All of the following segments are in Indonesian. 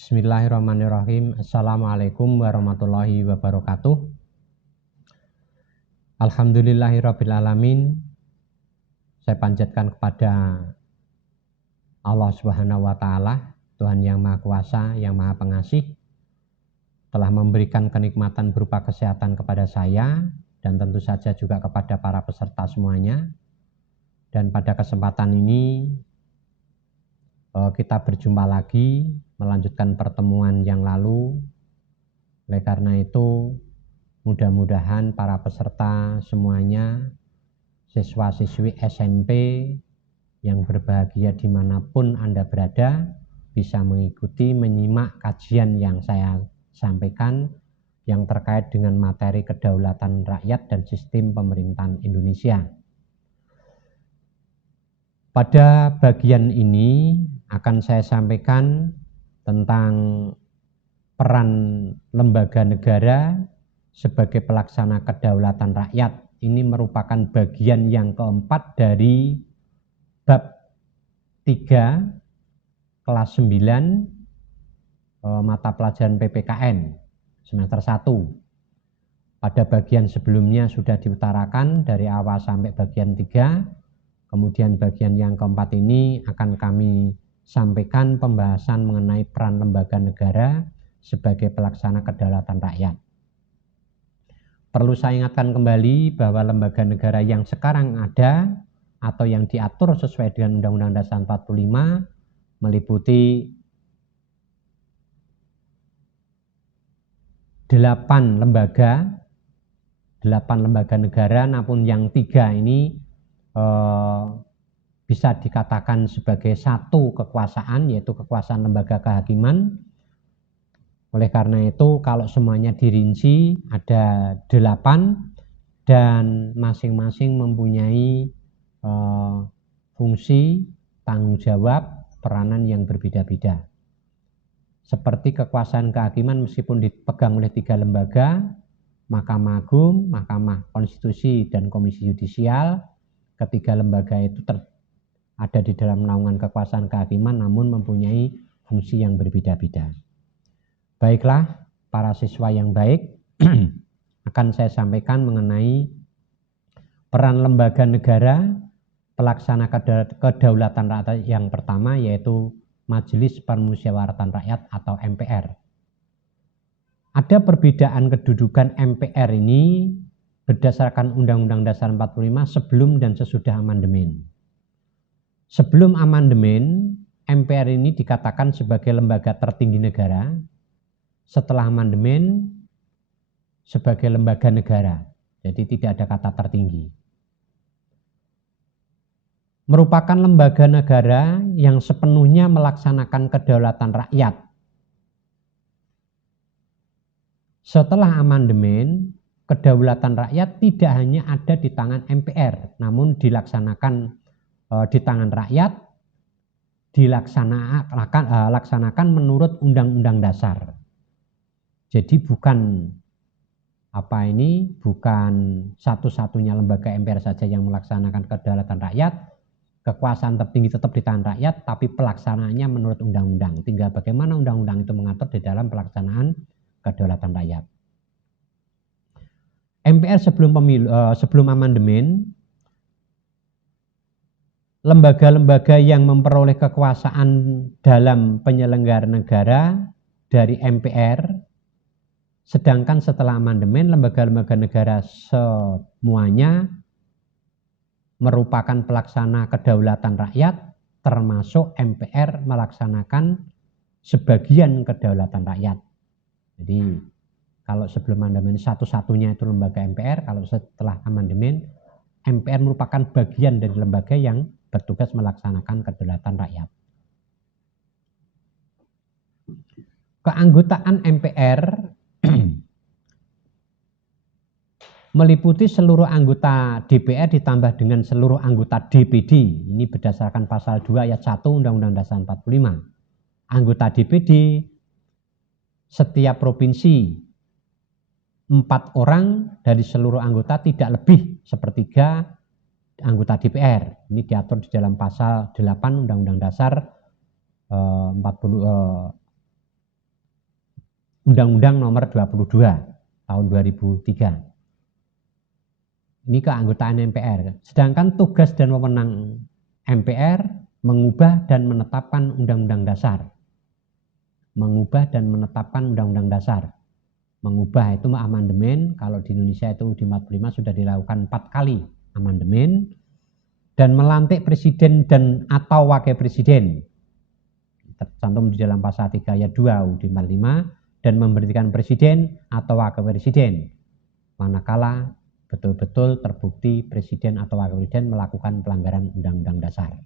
Bismillahirrahmanirrahim. Assalamualaikum warahmatullahi wabarakatuh. Alhamdulillahirrabbilalamin. Saya panjatkan kepada Allah Subhanahu wa Ta'ala, Tuhan yang Maha Kuasa, yang Maha Pengasih, telah memberikan kenikmatan berupa kesehatan kepada saya dan tentu saja juga kepada para peserta semuanya. Dan pada kesempatan ini kita berjumpa lagi melanjutkan pertemuan yang lalu. Oleh karena itu, mudah-mudahan para peserta semuanya, siswa-siswi SMP yang berbahagia dimanapun Anda berada, bisa mengikuti, menyimak kajian yang saya sampaikan yang terkait dengan materi kedaulatan rakyat dan sistem pemerintahan Indonesia. Pada bagian ini akan saya sampaikan tentang peran lembaga negara sebagai pelaksana kedaulatan rakyat. Ini merupakan bagian yang keempat dari bab 3 kelas 9 mata pelajaran PPKN semester 1. Pada bagian sebelumnya sudah diutarakan dari awal sampai bagian 3. Kemudian bagian yang keempat ini akan kami sampaikan pembahasan mengenai peran lembaga negara sebagai pelaksana kedaulatan rakyat. Perlu saya ingatkan kembali bahwa lembaga negara yang sekarang ada atau yang diatur sesuai dengan Undang-Undang Dasar 45 meliputi 8 lembaga negara, namun yang 3 ini bisa dikatakan sebagai satu kekuasaan, yaitu kekuasaan lembaga kehakiman. Oleh karena itu, kalau semuanya dirinci ada 8 dan masing-masing mempunyai fungsi, tanggung jawab, peranan yang berbeda-beda. Seperti kekuasaan kehakiman meskipun dipegang oleh 3 lembaga, Mahkamah Agung, Mahkamah Konstitusi, dan Komisi Yudisial. Ketiga lembaga itu ada di dalam naungan kekuasaan kehakiman namun mempunyai fungsi yang berbeda-beda. Baiklah, para siswa yang baik, akan saya sampaikan mengenai peran lembaga negara pelaksana kedaulatan rakyat yang pertama, yaitu Majelis Permusyawaratan Rakyat atau MPR. Ada perbedaan kedudukan MPR ini berdasarkan Undang-Undang Dasar 45 sebelum dan sesudah amandemen. Sebelum amandemen, MPR ini dikatakan sebagai lembaga tertinggi negara. Setelah amandemen, sebagai lembaga negara. Jadi tidak ada kata tertinggi. Merupakan lembaga negara yang sepenuhnya melaksanakan kedaulatan rakyat. Setelah amandemen, kedaulatan rakyat tidak hanya ada di tangan MPR, namun dilaksanakan di tangan rakyat, dilaksanakan menurut Undang-Undang Dasar. Jadi bukan satu-satunya lembaga MPR saja yang melaksanakan kedaulatan rakyat, kekuasaan tertinggi tetap di tangan rakyat, tapi pelaksanaannya menurut undang-undang. Tinggal bagaimana undang-undang itu mengatur di dalam pelaksanaan kedaulatan rakyat. MPR sebelum amandemen, lembaga-lembaga yang memperoleh kekuasaan dalam penyelenggaraan negara dari MPR, sedangkan setelah amandemen lembaga-lembaga negara semuanya merupakan pelaksana kedaulatan rakyat, termasuk MPR melaksanakan sebagian kedaulatan rakyat. Jadi kalau sebelum amandemen satu-satunya itu lembaga MPR, kalau setelah amandemen MPR merupakan bagian dari lembaga yang bertugas melaksanakan kedaulatan rakyat. Keanggotaan MPR meliputi seluruh anggota DPR ditambah dengan seluruh anggota DPD. Ini berdasarkan pasal 2 ayat 1 Undang-Undang Dasar 45. Anggota DPD setiap provinsi 4 orang dari seluruh anggota, tidak lebih sepertiga anggota DPR. Ini diatur di dalam pasal 8 Undang-Undang Dasar Undang-Undang Nomor 22 tahun 2003. Ini keanggotaan MPR. Sedangkan tugas dan wewenang MPR mengubah dan menetapkan undang-undang dasar. Mengubah dan menetapkan undang-undang dasar. Mengubah itu amandemen, kalau di Indonesia itu di 45 sudah dilakukan 4 kali amandemen, dan melantik presiden dan atau wakil presiden. Tercantum di dalam pasal 3 ayat 2 UUD 45, dan memberhentikan presiden atau wakil presiden manakala betul-betul terbukti presiden atau wakil presiden melakukan pelanggaran undang-undang dasar.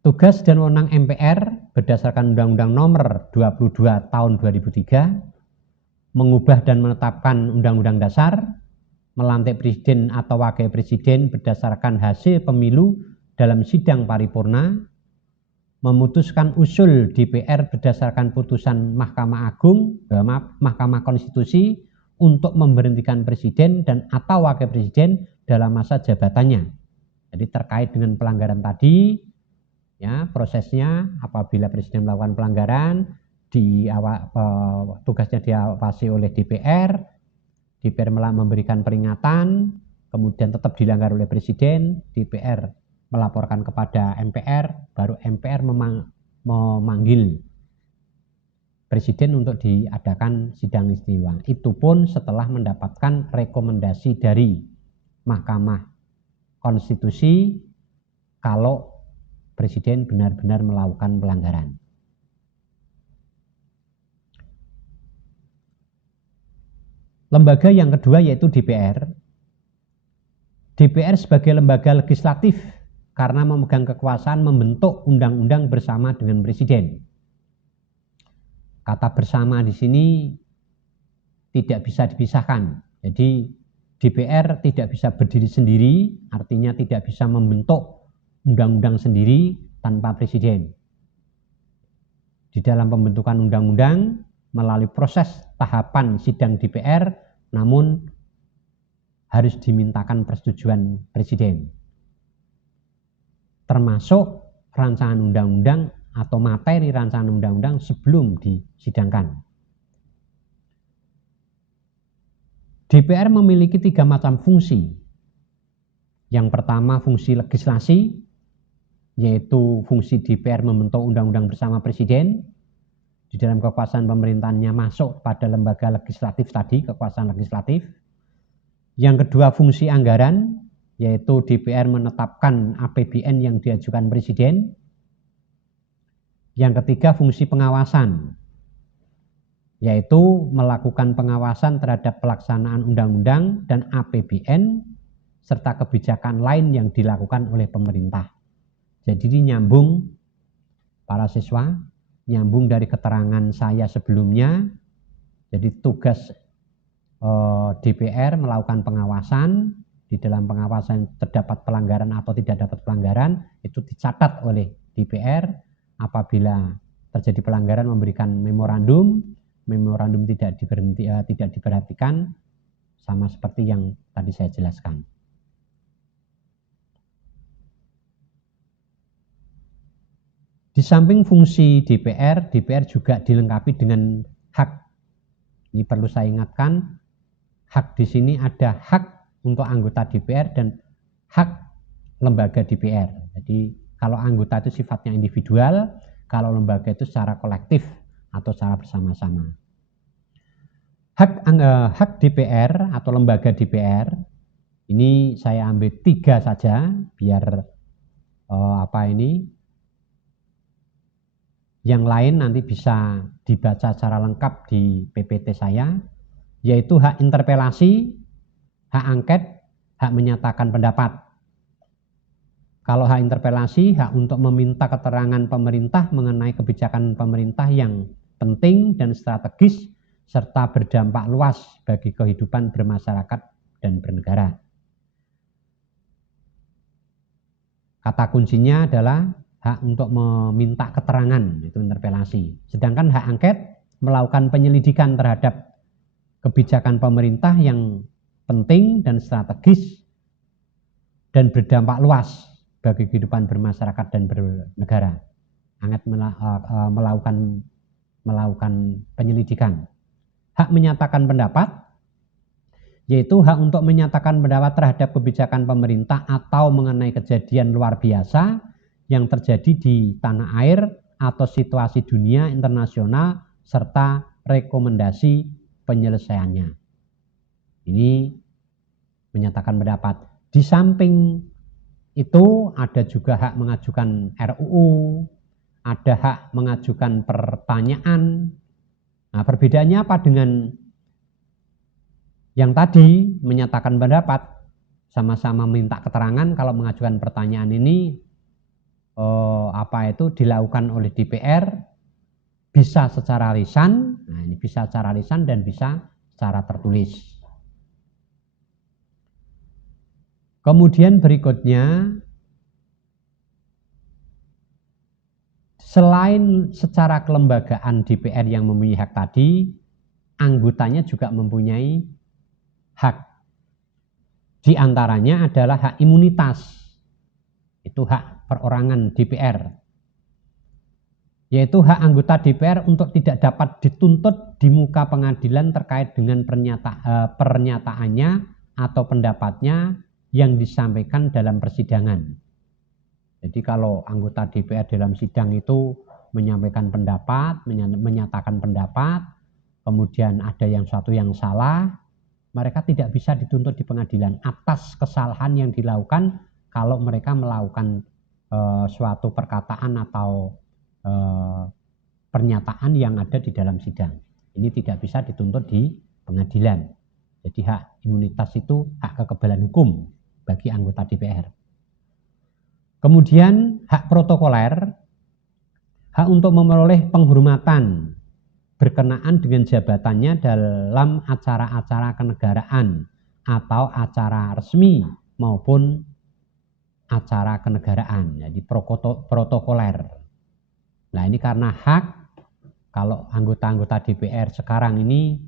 Tugas dan wewenang MPR berdasarkan Undang-Undang Nomor 22 tahun 2003 mengubah dan menetapkan undang-undang dasar, melantik presiden atau wakil presiden berdasarkan hasil pemilu dalam sidang paripurna, memutuskan usul DPR berdasarkan putusan Mahkamah Agung, Mahkamah Konstitusi untuk memberhentikan presiden dan atau wakil presiden dalam masa jabatannya. Jadi terkait dengan pelanggaran tadi, ya, prosesnya apabila presiden melakukan pelanggaran, tugasnya diawasi oleh DPR memberikan peringatan, kemudian tetap dilanggar oleh presiden, DPR melaporkan kepada MPR, baru MPR memanggil presiden untuk diadakan sidang istimewa. Itu pun setelah mendapatkan rekomendasi dari Mahkamah Konstitusi kalau presiden benar-benar melakukan pelanggaran. Lembaga yang kedua yaitu DPR. DPR sebagai lembaga legislatif karena memegang kekuasaan membentuk undang-undang bersama dengan presiden. Kata bersama di sini tidak bisa dipisahkan. Jadi DPR tidak bisa berdiri sendiri, artinya tidak bisa membentuk undang-undang sendiri tanpa presiden. Di dalam pembentukan undang-undang melalui proses tahapan sidang DPR, namun harus dimintakan persetujuan presiden. Termasuk rancangan undang-undang atau materi rancangan undang-undang sebelum disidangkan. DPR memiliki 3 macam fungsi. Yang pertama fungsi legislasi, yaitu fungsi DPR membentuk undang-undang bersama presiden. Di dalam kekuasaan pemerintahannya masuk pada lembaga legislatif tadi, kekuasaan legislatif. Yang kedua fungsi anggaran, yaitu DPR menetapkan APBN yang diajukan presiden. Yang ketiga fungsi pengawasan, yaitu melakukan pengawasan terhadap pelaksanaan undang-undang dan APBN serta kebijakan lain yang dilakukan oleh pemerintah. Jadi ini nyambung para siswa, nyambung dari keterangan saya sebelumnya. Jadi tugas DPR melakukan pengawasan, di dalam pengawasan terdapat pelanggaran atau tidak dapat pelanggaran, itu dicatat oleh DPR. Apabila terjadi pelanggaran memberikan memorandum tidak diperhatikan, sama seperti yang tadi saya jelaskan. Di samping fungsi DPR juga dilengkapi dengan hak. Ini perlu saya ingatkan, hak di sini ada hak untuk anggota DPR dan hak lembaga DPR. Jadi kalau anggota itu sifatnya individual, kalau lembaga itu secara kolektif atau secara bersama-sama. Hak DPR atau lembaga DPR ini saya ambil 3 saja biar yang lain nanti bisa dibaca secara lengkap di PPT saya, yaitu hak interpelasi, hak angket, hak menyatakan pendapat. Kalau hak interpelasi, hak untuk meminta keterangan pemerintah mengenai kebijakan pemerintah yang penting dan strategis serta berdampak luas bagi kehidupan bermasyarakat dan bernegara. Kata kuncinya adalah hak untuk meminta keterangan, itu interpelasi. Sedangkan hak angket melakukan penyelidikan terhadap kebijakan pemerintah yang penting dan strategis dan berdampak luas bagi kehidupan bermasyarakat dan bernegara. melakukan penyelidikan. Hak menyatakan pendapat, yaitu hak untuk menyatakan pendapat terhadap kebijakan pemerintah atau mengenai kejadian luar biasa yang terjadi di tanah air atau situasi dunia internasional serta rekomendasi penyelesaiannya. Ini menyatakan pendapat. Di samping itu ada juga hak mengajukan RUU, ada hak mengajukan pertanyaan. Nah, perbedaannya apa dengan yang tadi menyatakan pendapat? Sama-sama minta keterangan. Kalau mengajukan pertanyaan ini dilakukan oleh DPR, bisa secara lisan. Nah, ini bisa secara lisan dan bisa secara tertulis. Kemudian berikutnya, selain secara kelembagaan DPR yang mempunyai hak tadi, anggotanya juga mempunyai hak. Di antaranya adalah hak imunitas. Itu hak perorangan DPR. Yaitu hak anggota DPR untuk tidak dapat dituntut di muka pengadilan terkait dengan pernyataannya atau pendapatnya yang disampaikan dalam persidangan. Jadi kalau anggota DPR dalam sidang itu menyampaikan pendapat, menyatakan pendapat, kemudian ada suatu yang salah, mereka tidak bisa dituntut di pengadilan atas kesalahan yang dilakukan kalau mereka melakukan suatu perkataan atau pernyataan yang ada di dalam sidang. Ini tidak bisa dituntut di pengadilan. Jadi hak imunitas itu hak kekebalan hukum bagi anggota DPR. Kemudian hak protokoler, hak untuk memperoleh penghormatan berkenaan dengan jabatannya dalam acara-acara kenegaraan atau acara resmi maupun acara kenegaraan. Jadi protokoler. Nah, ini karena hak, kalau anggota-anggota DPR sekarang ini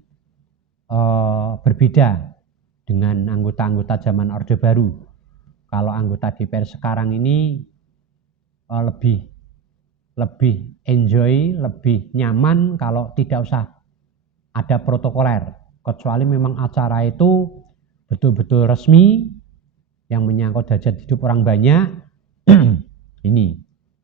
berbeda dengan anggota-anggota zaman Orde Baru. Kalau anggota DPR sekarang ini lebih enjoy, lebih nyaman kalau tidak usah ada protokoler. Kecuali memang acara itu betul-betul resmi yang menyangkut hajat hidup orang banyak. Ini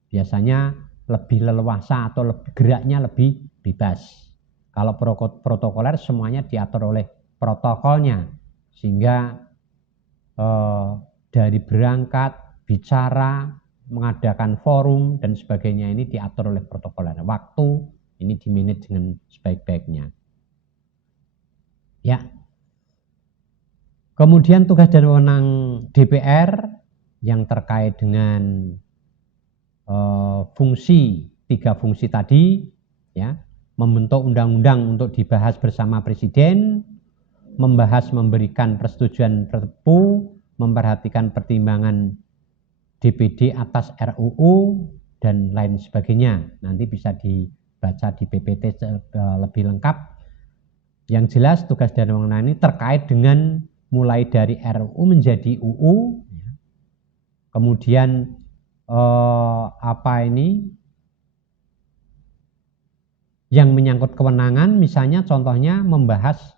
biasanya lebih leluasa atau geraknya lebih bebas. Kalau protokoler semuanya diatur oleh protokolnya, sehingga dari berangkat, bicara, mengadakan forum dan sebagainya ini diatur oleh protokoler. Waktu ini dimanage dengan sebaik-baiknya. Ya. Kemudian tugas dan wewenang DPR yang terkait dengan tiga fungsi tadi, ya, membentuk undang-undang untuk dibahas bersama Presiden, memberikan persetujuan perpu, memperhatikan pertimbangan DPD atas RUU dan lain sebagainya. Nanti bisa dibaca di PPT lebih lengkap. Yang jelas tugas dan wewenang ini terkait dengan mulai dari RUU menjadi UU, kemudian yang menyangkut kewenangan, misalnya contohnya membahas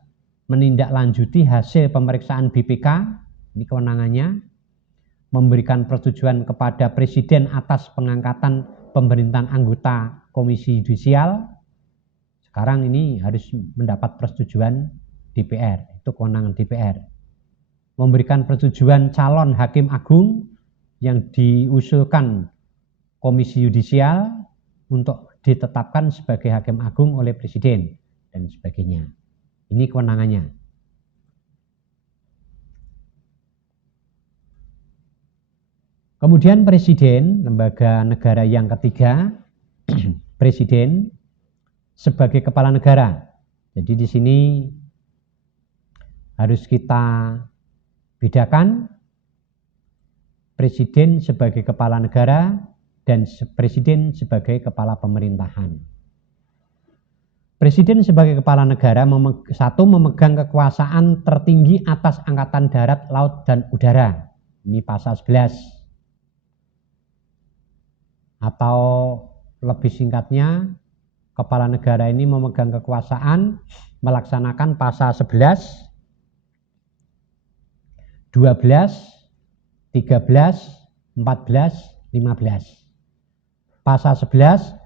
menindaklanjuti hasil pemeriksaan BPK, ini kewenangannya, memberikan persetujuan kepada Presiden atas pengangkatan pemerintahan anggota Komisi Yudisial. Sekarang ini harus mendapat persetujuan DPR, itu kewenangan DPR. Memberikan persetujuan calon Hakim Agung yang diusulkan Komisi Yudisial untuk ditetapkan sebagai Hakim Agung oleh Presiden dan sebagainya. Ini kewenangannya. Kemudian Presiden, lembaga negara yang ketiga, Presiden sebagai kepala negara. Jadi di sini harus kita bedakan Presiden sebagai kepala negara dan Presiden sebagai kepala pemerintahan. Presiden sebagai kepala negara memegang kekuasaan tertinggi atas angkatan darat, laut, dan udara. Ini pasal 11. Atau lebih singkatnya, kepala negara ini memegang kekuasaan melaksanakan pasal 11, 12, 13, 14, 15. Pasal 11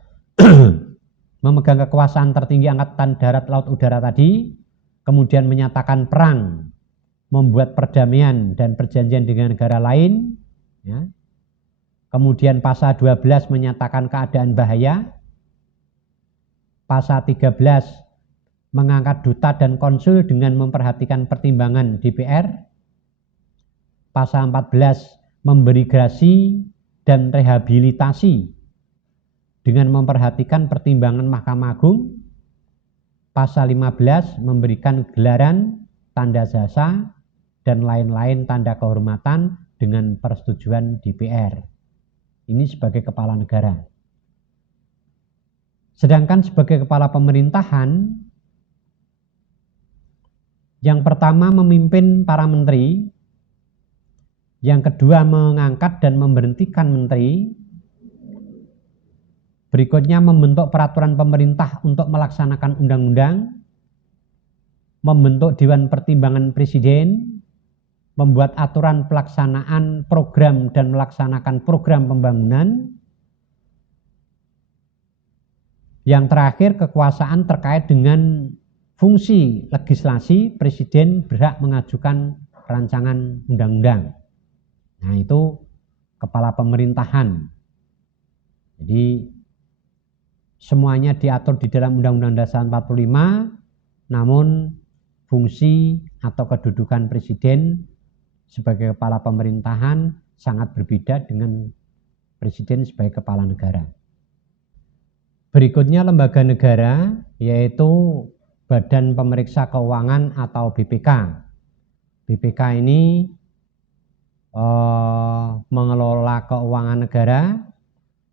memegang kekuasaan tertinggi angkatan darat, laut, udara tadi, kemudian menyatakan perang, membuat perdamaian dan perjanjian dengan negara lain, ya. Kemudian pasal 12 menyatakan keadaan bahaya. Pasal 13 mengangkat duta dan konsul dengan memperhatikan pertimbangan DPR. Pasal 14 memberi grasi dan rehabilitasi dengan memperhatikan pertimbangan Mahkamah Agung. Pasal 15 memberikan gelaran, tanda jasa, dan lain-lain tanda kehormatan dengan persetujuan DPR. Ini sebagai kepala negara. Sedangkan sebagai kepala pemerintahan, yang pertama memimpin para menteri, yang kedua mengangkat dan memberhentikan menteri, berikutnya membentuk peraturan pemerintah untuk melaksanakan undang-undang, membentuk Dewan Pertimbangan Presiden, membuat aturan pelaksanaan program dan melaksanakan program pembangunan. Yang terakhir, kekuasaan terkait dengan fungsi legislasi, Presiden berhak mengajukan rancangan undang-undang. Nah, itu kepala pemerintahan. Jadi semuanya diatur di dalam Undang-Undang Dasar 45, namun fungsi atau kedudukan Presiden sebagai kepala pemerintahan sangat berbeda dengan Presiden sebagai kepala negara. Berikutnya lembaga negara, yaitu Badan Pemeriksa Keuangan atau BPK. BPK ini mengelola keuangan negara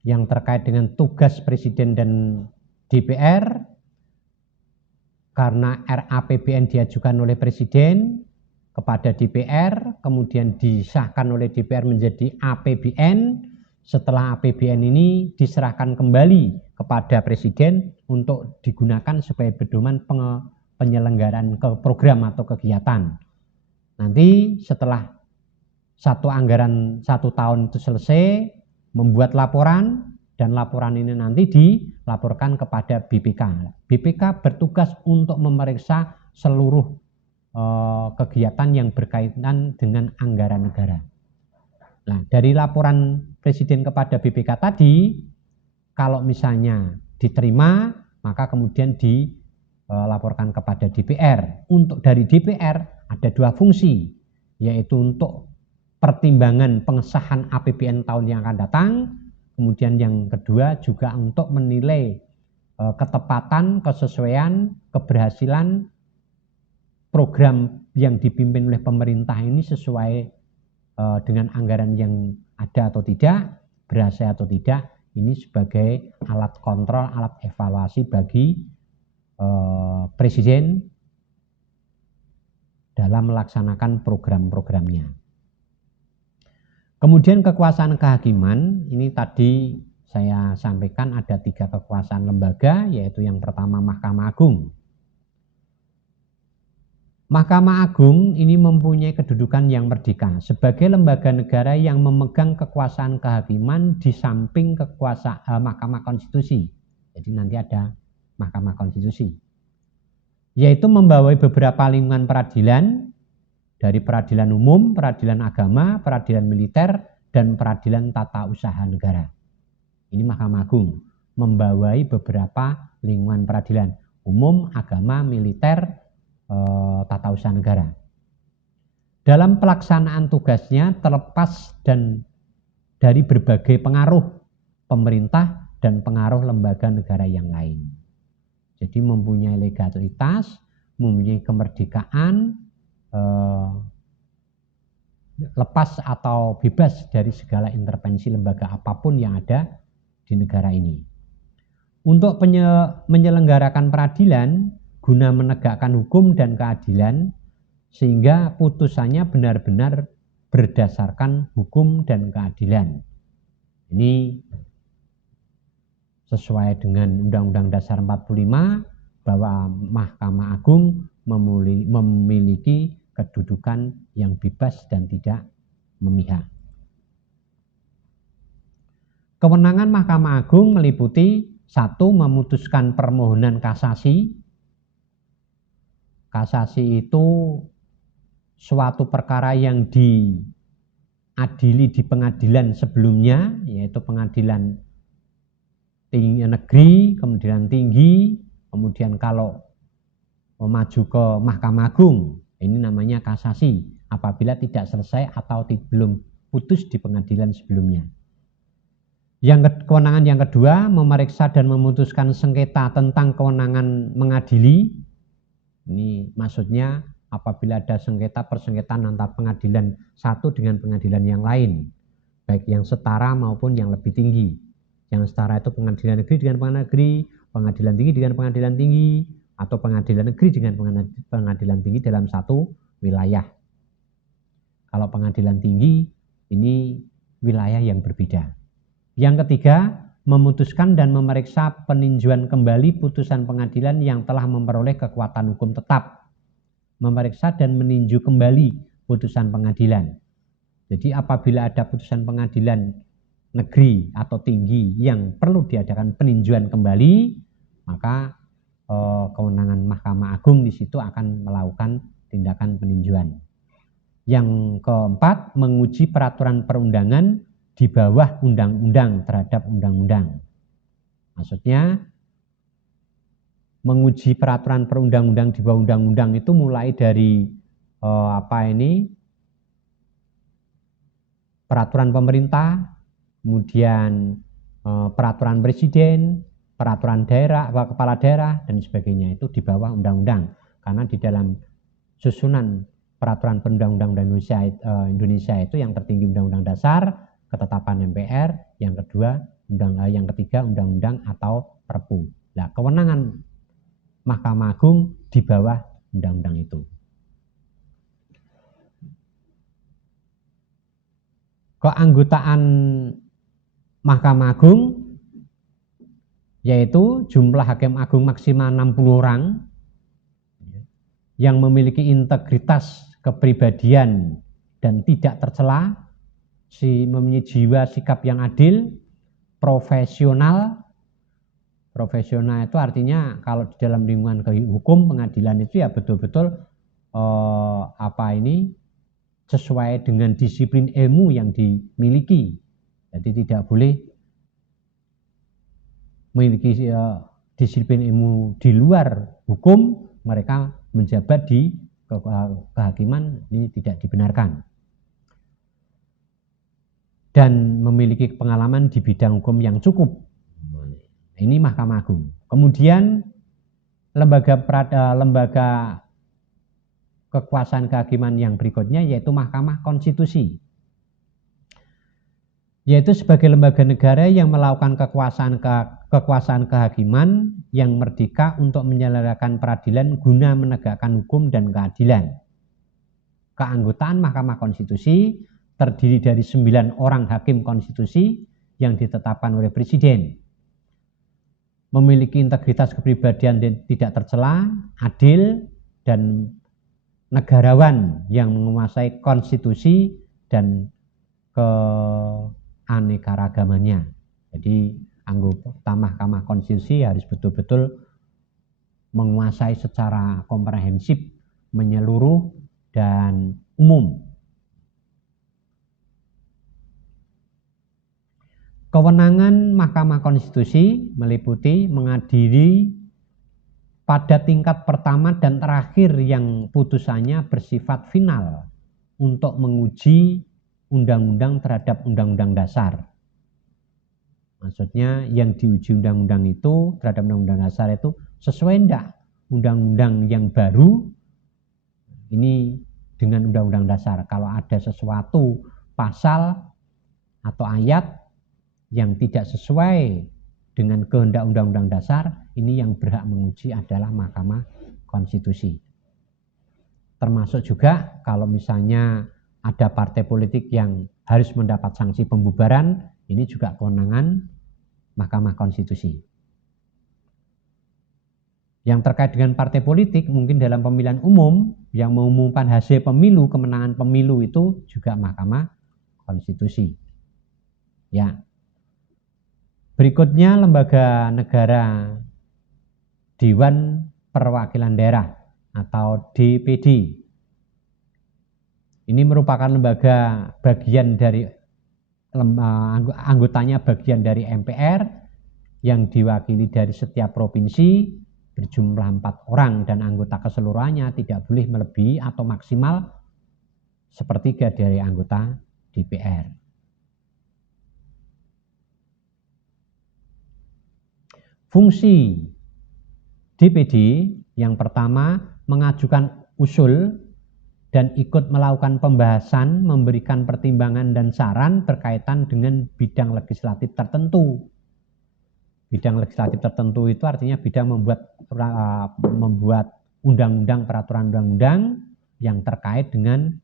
yang terkait dengan tugas Presiden dan DPR. Karena RAPBN diajukan oleh Presiden kepada DPR, kemudian disahkan oleh DPR menjadi APBN. Setelah APBN ini diserahkan kembali kepada Presiden untuk digunakan sebagai pedoman penyelenggaraan program atau kegiatan. Nanti setelah satu anggaran 1 tahun itu selesai, membuat laporan, dan laporan ini nanti dilaporkan kepada BPK. BPK bertugas untuk memeriksa seluruh kegiatan yang berkaitan dengan anggaran negara. Nah, dari laporan Presiden kepada BPK tadi, kalau misalnya diterima, maka kemudian dilaporkan kepada DPR. Untuk dari DPR ada 2 fungsi, yaitu untuk pertimbangan pengesahan APBN tahun yang akan datang, kemudian yang kedua juga untuk menilai ketepatan, kesesuaian, keberhasilan program yang dipimpin oleh pemerintah ini sesuai dengan anggaran yang ada atau tidak, berhasil atau tidak. Ini sebagai alat kontrol, alat evaluasi bagi Presiden dalam melaksanakan program-programnya. Kemudian kekuasaan kehakiman, ini tadi saya sampaikan ada 3 kekuasaan lembaga, yaitu yang pertama Mahkamah Agung. Mahkamah Agung ini mempunyai kedudukan yang merdeka sebagai lembaga negara yang memegang kekuasaan kehakiman di samping kekuasaan Mahkamah Konstitusi. Jadi nanti ada Mahkamah Konstitusi, yaitu membawahi beberapa lingkungan peradilan, dari peradilan umum, peradilan agama, peradilan militer, dan peradilan tata usaha negara. Ini Mahkamah Agung membawahi beberapa lingkungan peradilan umum, agama, militer, tata usaha negara. Dalam pelaksanaan tugasnya terlepas dan dari berbagai pengaruh pemerintah dan pengaruh lembaga negara yang lain. Jadi mempunyai legalitas, mempunyai kemerdekaan, lepas atau bebas dari segala intervensi lembaga apapun yang ada di negara ini. Untuk menyelenggarakan peradilan guna menegakkan hukum dan keadilan sehingga putusannya benar-benar berdasarkan hukum dan keadilan. Ini sesuai dengan Undang-Undang Dasar 45 bahwa Mahkamah Agung memiliki kedudukan yang bebas dan tidak memihak. Kewenangan Mahkamah Agung meliputi 1. Memutuskan permohonan kasasi. Kasasi itu suatu perkara yang diadili di pengadilan sebelumnya, yaitu pengadilan negeri, kemudian tinggi, kemudian kalau maju ke Mahkamah Agung, ini namanya kasasi apabila tidak selesai atau belum putus di pengadilan sebelumnya. Kewenangan yang kedua, memeriksa dan memutuskan sengketa tentang kewenangan mengadili. Ini maksudnya apabila ada sengketa persengketaan antar pengadilan satu dengan pengadilan yang lain, baik yang setara maupun yang lebih tinggi. Yang setara itu pengadilan negeri dengan pengadilan negeri, pengadilan tinggi dengan pengadilan tinggi, atau pengadilan negeri dengan pengadilan tinggi dalam satu wilayah. Kalau pengadilan tinggi, ini wilayah yang berbeda. Yang ketiga, memutuskan dan memeriksa peninjauan kembali putusan pengadilan yang telah memperoleh kekuatan hukum tetap. Memeriksa dan meninjau kembali putusan pengadilan. Jadi apabila ada putusan pengadilan negeri atau tinggi yang perlu diadakan peninjauan kembali, maka kewenangan Mahkamah Agung di situ akan melakukan tindakan peninjauan. Yang keempat, menguji peraturan perundangan di bawah undang-undang terhadap undang-undang. Maksudnya menguji peraturan perundang-undang di bawah undang-undang itu mulai dari peraturan pemerintah, kemudian peraturan presiden, peraturan daerah, kepala daerah dan sebagainya itu di bawah undang-undang. Karena di dalam susunan peraturan perundang-undang Indonesia itu yang tertinggi Undang-Undang Dasar, ketetapan MPR, yang ketiga undang-undang atau Perpu. Nah, kewenangan Mahkamah Agung di bawah undang-undang itu. Keanggotaan Mahkamah Agung yaitu jumlah hakim agung maksimal 60 orang yang memiliki integritas kepribadian dan tidak tercela, memiliki jiwa sikap yang adil, profesional. Profesional itu artinya kalau di dalam lingkungan hukum pengadilan itu ya betul-betul sesuai dengan disiplin ilmu yang dimiliki. Jadi tidak boleh memiliki disiplin ilmu di luar hukum, mereka menjabat di kehakiman, ini tidak dibenarkan. Dan memiliki pengalaman di bidang hukum yang cukup. Ini Mahkamah Agung. Kemudian lembaga kekuasaan kehakiman yang berikutnya yaitu Mahkamah Konstitusi. Yaitu sebagai lembaga negara yang melakukan kekuasaan kehakiman yang merdeka untuk menyelenggarakan peradilan guna menegakkan hukum dan keadilan. Keanggotaan Mahkamah Konstitusi terdiri dari 9 orang hakim konstitusi yang ditetapkan oleh Presiden. Memiliki integritas kepribadian dan tidak tercela, adil, dan negarawan yang menguasai konstitusi dan keanekaragamannya. Jadi anggota Mahkamah Konstitusi harus betul-betul menguasai secara komprehensif, menyeluruh, dan umum. Kewenangan Mahkamah Konstitusi meliputi mengadili pada tingkat pertama dan terakhir yang putusannya bersifat final untuk menguji undang-undang terhadap undang-undang dasar. Maksudnya yang diuji undang-undang itu terhadap undang-undang dasar itu sesuai enggak undang-undang yang baru ini dengan undang-undang dasar. Kalau ada sesuatu pasal atau ayat yang tidak sesuai dengan kehendak undang-undang dasar, ini yang berhak menguji adalah Mahkamah Konstitusi. Termasuk juga kalau misalnya ada partai politik yang harus mendapat sanksi pembubaran, ini juga kewenangan Mahkamah Konstitusi. Yang terkait dengan partai politik, mungkin dalam pemilihan umum yang mengumumkan hasil pemilu, kemenangan pemilu itu juga Mahkamah Konstitusi. Ya. Berikutnya lembaga negara Dewan Perwakilan Daerah atau DPD. Ini merupakan lembaga bagian dari anggotanya bagian dari MPR yang diwakili dari setiap provinsi berjumlah 4 orang dan anggota keseluruhannya tidak boleh melebihi atau maksimal sepertiga dari anggota DPR. Fungsi DPD yang pertama mengajukan usul dan ikut melakukan pembahasan, memberikan pertimbangan dan saran berkaitan dengan bidang legislatif tertentu. Bidang legislatif tertentu itu artinya bidang membuat undang-undang, peraturan undang-undang yang terkait dengan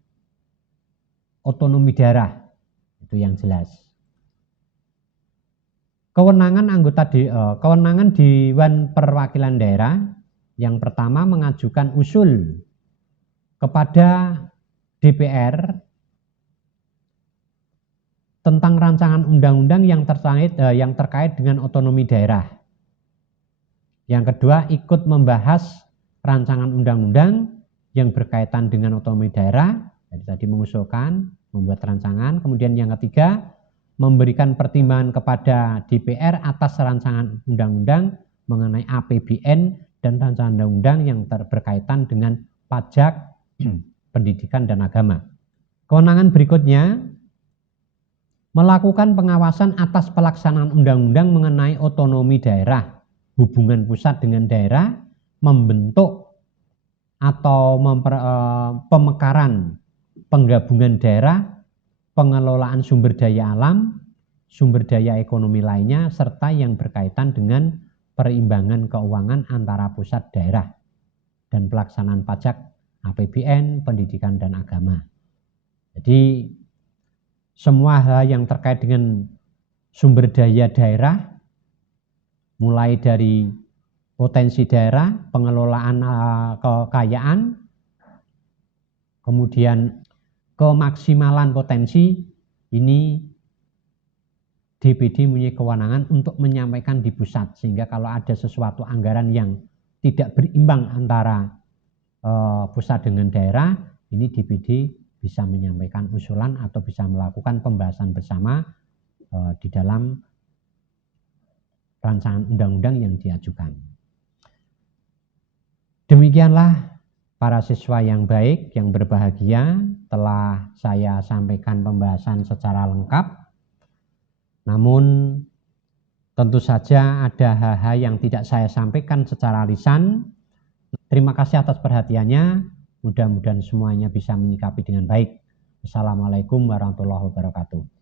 otonomi daerah. Itu yang jelas. Kewenangan Dewan Perwakilan Daerah yang pertama mengajukan usul kepada DPR tentang rancangan undang-undang yang terkait dengan otonomi daerah. Yang kedua, ikut membahas rancangan undang-undang yang berkaitan dengan otonomi daerah. Jadi tadi mengusulkan, membuat rancangan. Kemudian yang ketiga, memberikan pertimbangan kepada DPR atas rancangan undang-undang mengenai APBN dan rancangan undang-undang yang berkaitan dengan pajak, pendidikan, dan agama. Kewenangan berikutnya, melakukan pengawasan atas pelaksanaan undang-undang mengenai otonomi daerah, hubungan pusat dengan daerah, membentuk atau pemekaran penggabungan daerah, pengelolaan sumber daya alam, sumber daya ekonomi lainnya, serta yang berkaitan dengan perimbangan keuangan antara pusat daerah, dan pelaksanaan pajak, APBN, pendidikan, dan agama. Jadi semua hal yang terkait dengan sumber daya daerah, mulai dari potensi daerah, pengelolaan kekayaan, kemudian kemaksimalan potensi, ini DPD mempunyai kewenangan untuk menyampaikan di pusat, sehingga kalau ada sesuatu anggaran yang tidak berimbang antara pusat dengan daerah, ini DPD bisa menyampaikan usulan atau bisa melakukan pembahasan bersama di dalam rancangan undang-undang yang diajukan. Demikianlah para siswa yang baik, yang berbahagia, telah saya sampaikan pembahasan secara lengkap. Namun tentu saja ada hal-hal yang tidak saya sampaikan secara lisan. Terima kasih atas perhatiannya. Mudah-mudahan semuanya bisa menyikapi dengan baik. Assalamualaikum warahmatullahi wabarakatuh.